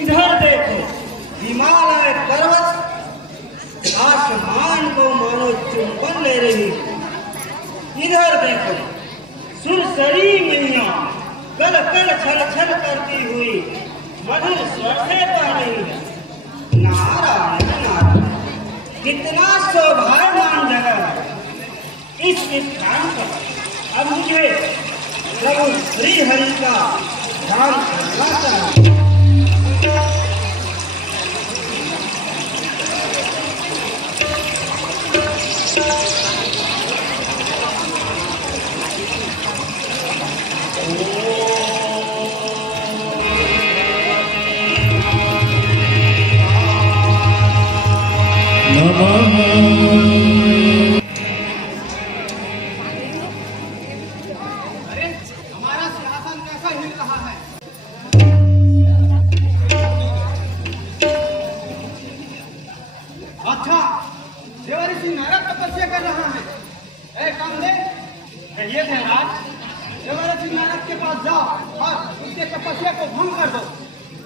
इधर देखो, हिमालय पर्वत आसमान को मानो चुंबन ले रही है। इधर देखो, सुरसरी मैया कल कल छल छल करती हुई मधुर स्वर से पढ़ रही है। नारायण नारायण, कितना शोभायमान जगह है इस स्थान पर। अब मुझे प्रभु श्री हरि का ध्यान करना चाहिए।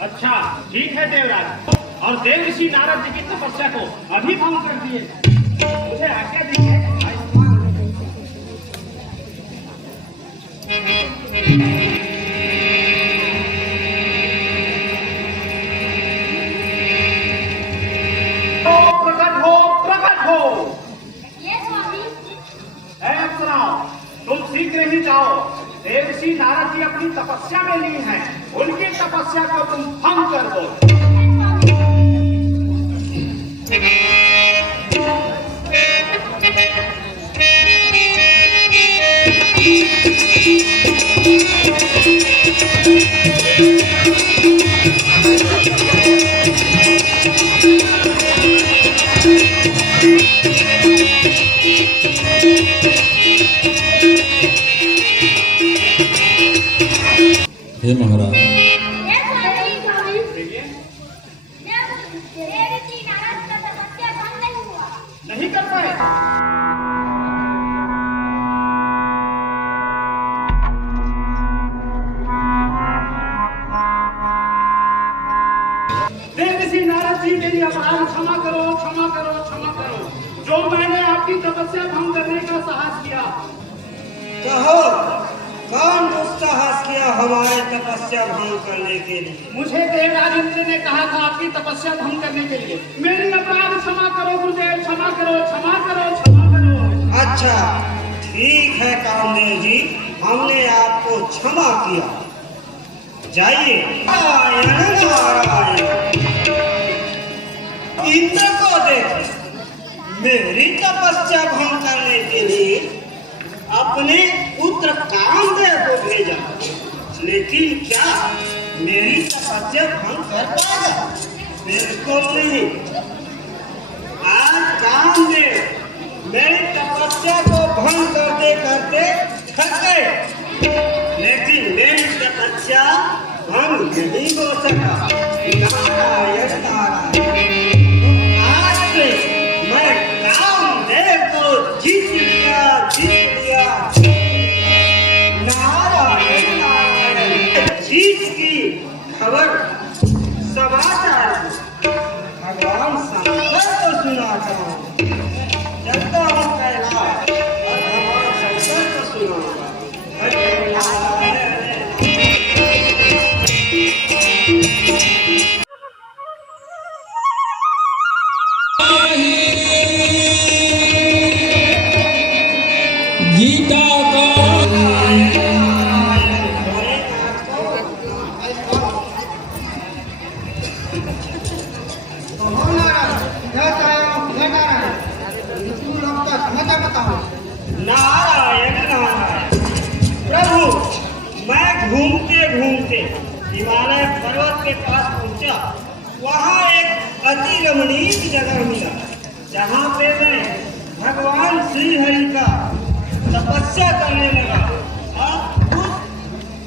अच्छा ठीक है देवराज, और देव ऋषि नारद जी की तपस्या को अभी भंग कर दिए। मुझे आज्ञा दीजिए। प्रकट हो, प्रकट हो। सुनाओ, तुम शीघ्र ही जाओ। देव ऋषि नारद जी अपनी तपस्या में लीन हैं, उनकी तपस्या को तुम भंग कर दो। हे महाराज, नहीं कर पाए। देव ऋषि नारद जी मेरी अपराध क्षमा करो, क्षमा करो, क्षमा करो, जो मैंने आपकी तपस्या भंग करने का साहस किया। कहो, कौन दुस्साहस किया हमारे तपस्या भंग करने के लिए? मुझे देवराज इंद्र ने कहा था आपकी तपस्या भंग करने के लिए। मेरी अपराध क्षमा करो गुरुदेव, क्षमा करो, क्षमा करो, क्षमा करो। अच्छा ठीक है कामदेव जी, हमने आपको क्षमा किया। जाइए। नारायण नारायण, इंद्र को देख, मेरी तपस्या भंग करने के लिए अपने पुत्र कामदेव को भेजा, लेकिन क्या मेरी तपस्या भंग कर पाएगा? बिल्कुल नहीं। आज कामदेव मेरी तपस्या को भंग करते करते थक गए, लेकिन मेरी तपस्या भंग नहीं हो सका। नारायण नारायण, आज से मैं कामदेव को जीत लिया, जीत लिया। नारायण नारायण, जीत की खबर समाचार भगवान शंकर को सुनाता हूँ। जगता हूँ कैलाश और भगवान शंकर को सुनाऊंगा। गीता का नारायण नारायण, प्रभु मैं घूमते घूमते हिमालय पर्वत के पास पहुंचा। वहाँ एक अति रमणीय जगह मिला, जहाँ पे मैं भगवान श्री हरि का तपस्या करने लगा। अब उस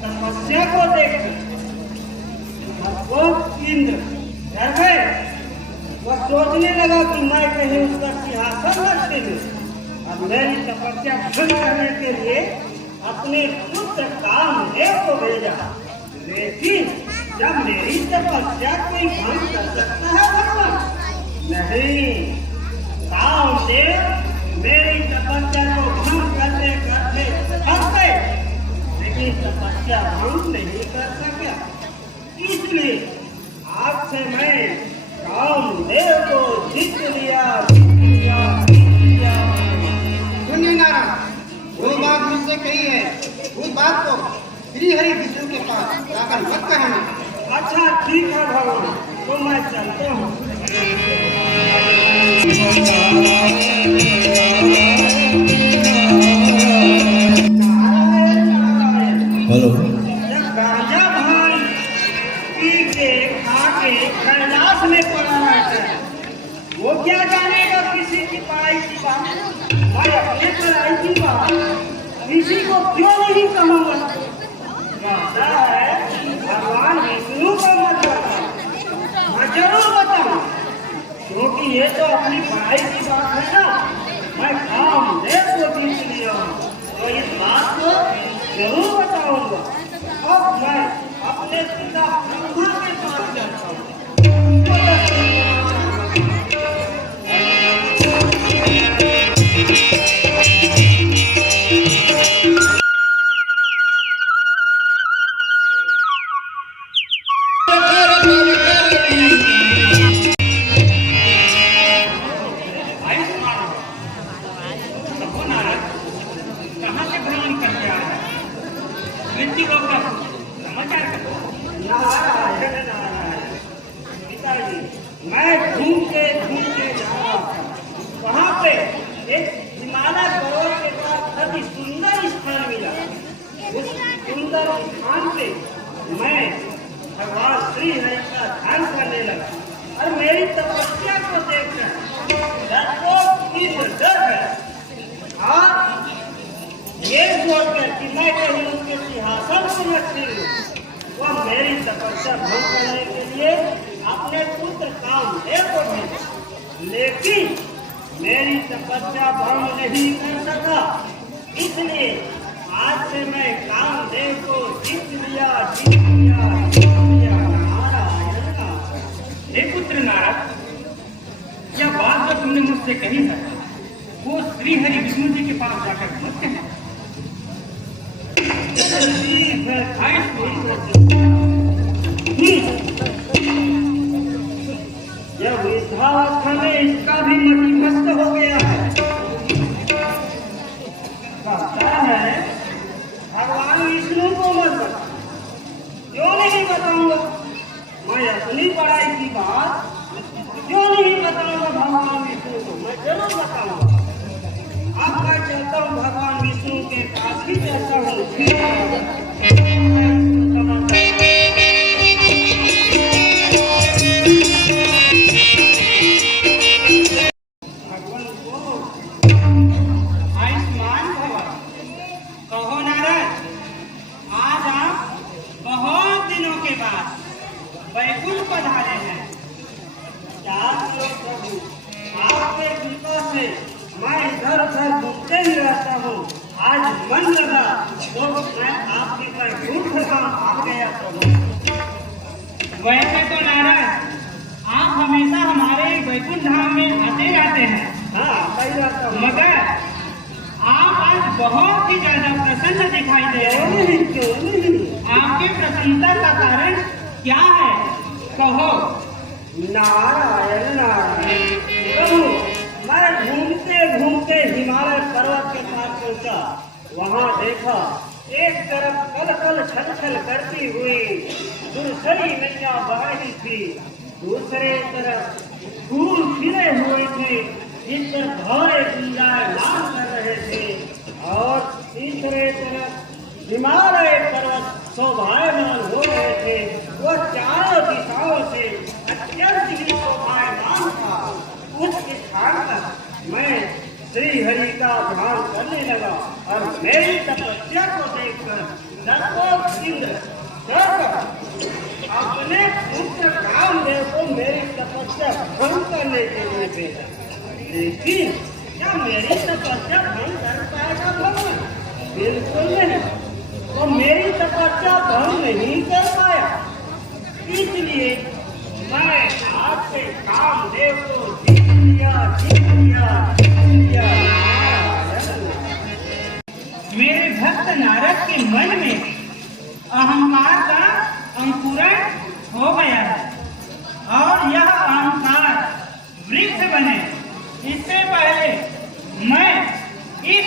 तपस्या को देखकर भगवत इंद्र डर गए। वह सोचने लगा कि मैं कहीं उसका सिंहासन न छीनूं। अब मेरी तपस्या भंग करने के लिए अपने पुत्र कामदेव को भेजा। लेकिन जब मेरी तपस्या कोई भंग कर सकता है भगवान? नहीं, कामदेव मेरी तपस्या को भंग करते करते थक गए, लेकिन तपस्या भंग नहीं कर सका। इसलिए आज से मैं कामदेव को जीत लिया। सुनिए नारायण, वो बात मुझसे कही है, उस बात को श्री हरि विष्णु के पास जाकर मत कहना। अच्छा ठीक है भगवान, तो मैं चलता हूँ। हेलो। जब गांजा भांग पी के खा के कैलाश में पड़ा रहता है, वो क्या जानेगा किसी की पढ़ाई की बात? मैं अपने पढ़ाई की बात किसी को क्यों नहीं कहूँगा? कहता है भगवान विष्णु को मत बताओ। मैं जरूर बताऊँ, क्योंकि ये तो अपनी पढ़ाई की बात है ना। मैं कामदेव को जीत लिया हूँ, तो इस बात को जरूर बताऊंगा। अब मैं अपने पिता ब्रह्मा के पास जाता हूँ। कहाँ से भ्रमण करके आया है? मृत्यु लोक का समाचार करो। नारायण नारायण। पिताजी, मैं घूमते जा रहा था। वहाँ पे एक हिमालय पर्वत के पास अति सुंदर स्थान मिला। उस सुंदर स्थान पे मैं भगवान श्री हरि का ध्यान करने लगा और मेरी तपस्या को देखकर डर गया। और ये सोचकर कि मैं कहीं उनके सिंहासन को न छीनूं, वह मेरी तपस्या भंग करने के लिए अपने पुत्र कामदेव को भेजा। लेकिन मेरी तपस्या भंग नहीं कर सका। इसलिए आज से मैं कामदेव को जीत लिया। नारायण नारायण। हे पुत्र नारद, यह बात जो तुमने मुझसे कही है, वो श्री हरि विष्णु जी के पास जाकर मत कहना। यह वृद्धावस्था में इसका भी मतिभ्रष्ट हो गया है। कहता है भगवान विष्णु को मत बता। क्यों नहीं बताऊंगा? मैं अपनी पढ़ाई की बात क्यों नहीं बताऊंगा भगवान विष्णु को? मैं जरूर बताऊंगा। अब मैं चलता हूँ भगवान विष्णु के पास ही जाता हूँ। भगवान को आयुष्मान भव। कहो नारद, आज आप बहुत दिनों के बाद वैकुंठ पधारे हैं। प्रभु, आपके कृपा से मैं इधर उधर घूमते ही रहता हूँ। आज मन लगा तो मैं आपके वैकुंठ धाम आ गया प्रभु। वैसे तो नारद, आप हमेशा हमारे वैकुंठ धाम में आते रहते हैं, हाँ सही रहता हूँ। मगर आप आज बहुत ही ज्यादा प्रसन्न दिखाई दे रहे हैं। क्यों नहीं? आपके प्रसन्नता का कारण क्या है? कहो। नारायण नारायण। प्रभु, मैं घूमते घूमते हिमालय पर्वत के पास पहुंचा। वहाँ देखा एक तरफ कल कल छल छल करती हुई दुर्सरी नैया बह रही थी, दूसरे तरफ फूल खिले हुए थे जिन पर भौरे गुंजाए नाच कर रहे थे, और तीसरे तरफ हिमालय पर्वत शोभायमान हो रहे थे। वह चारों दिशाओं से अत्यंत ही शोभायमान था। उस स्थान पर मैं श्री हरि का ध्यान करने लगा और मेरी तपस्या को देखकर नरकोप इंद्र डरकर अपने पुत्र कामदेव को मेरी तपस्या भंग करने के लिए भेजा। लेकिन क्या मेरी तपस्या भंग कर पाएगा भगवान? बिल्कुल नहीं। वो मेरी तपस्या भंग नहीं कर पाया। इसलिए मैं आज से कामदेव को जीत लिया। मेरे भक्त नारद के मन में अहंकार का अंकुरण हो गया है और यह अहंकार वृक्ष बने इससे पहले मैं इस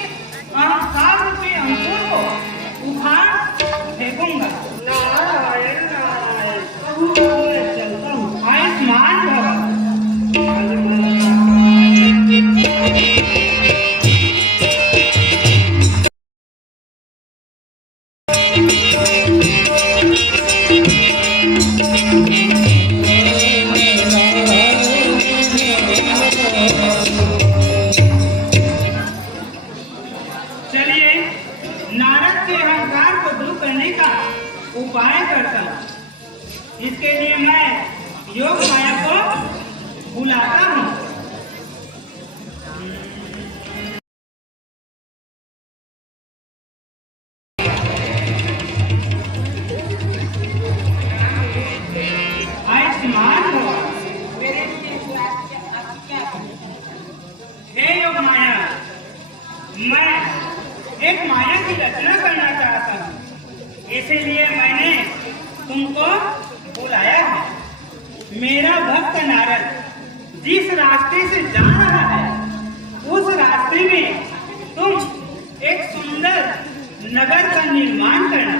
अहंकार रूपी अंकुर को उखाड़ फेंकूंगा। नारायण नारायण चलता हूँ। आयुष्मान भव। चलिए नारद के अहंकार को दूर करने का उपाय करता हूँ। इसके लिए मैं योग माया को बुलाता हूँ। आयुष्मान हो। हे योग माया, मैं एक माया की रचना करना चाहता हूँ, इसीलिए मैंने तुमको बुलाया है। मेरा भक्त नारद जिस रास्ते से जा रहा है उस रास्ते में तुम एक सुंदर नगर का निर्माण करना।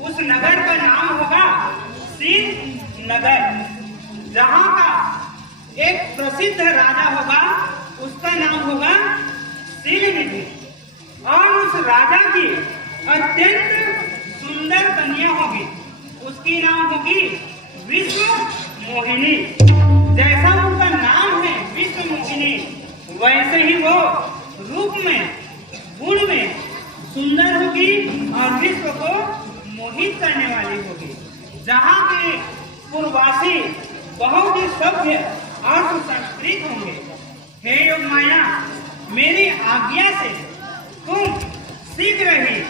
उस नगर का नाम होगा सिंह नगर। जहाँ का एक प्रसिद्ध राजा होगा उसका नाम होगा सिलनिधि और उस राजा की अत्यंत सुंदर कन्या होगी। उसकी नाम होगी विश्व मोहिनी। जैसा उनका नाम है विश्व मोहिनी, वैसे ही वो रूप में गुण में सुंदर होगी और विश्व को मोहित करने वाली होगी। जहाँ के पूर्ववासी बहुत ही सभ्य और सुसंस्कृत होंगे। हे योग माया, मेरी आज्ञा से तुम शीघ्र ही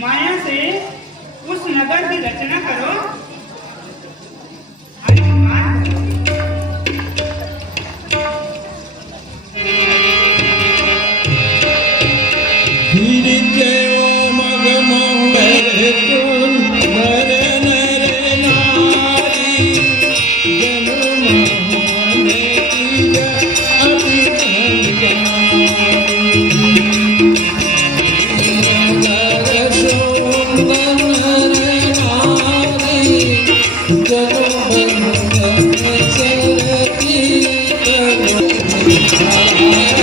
माया से उस नगर की रचना करो। Jai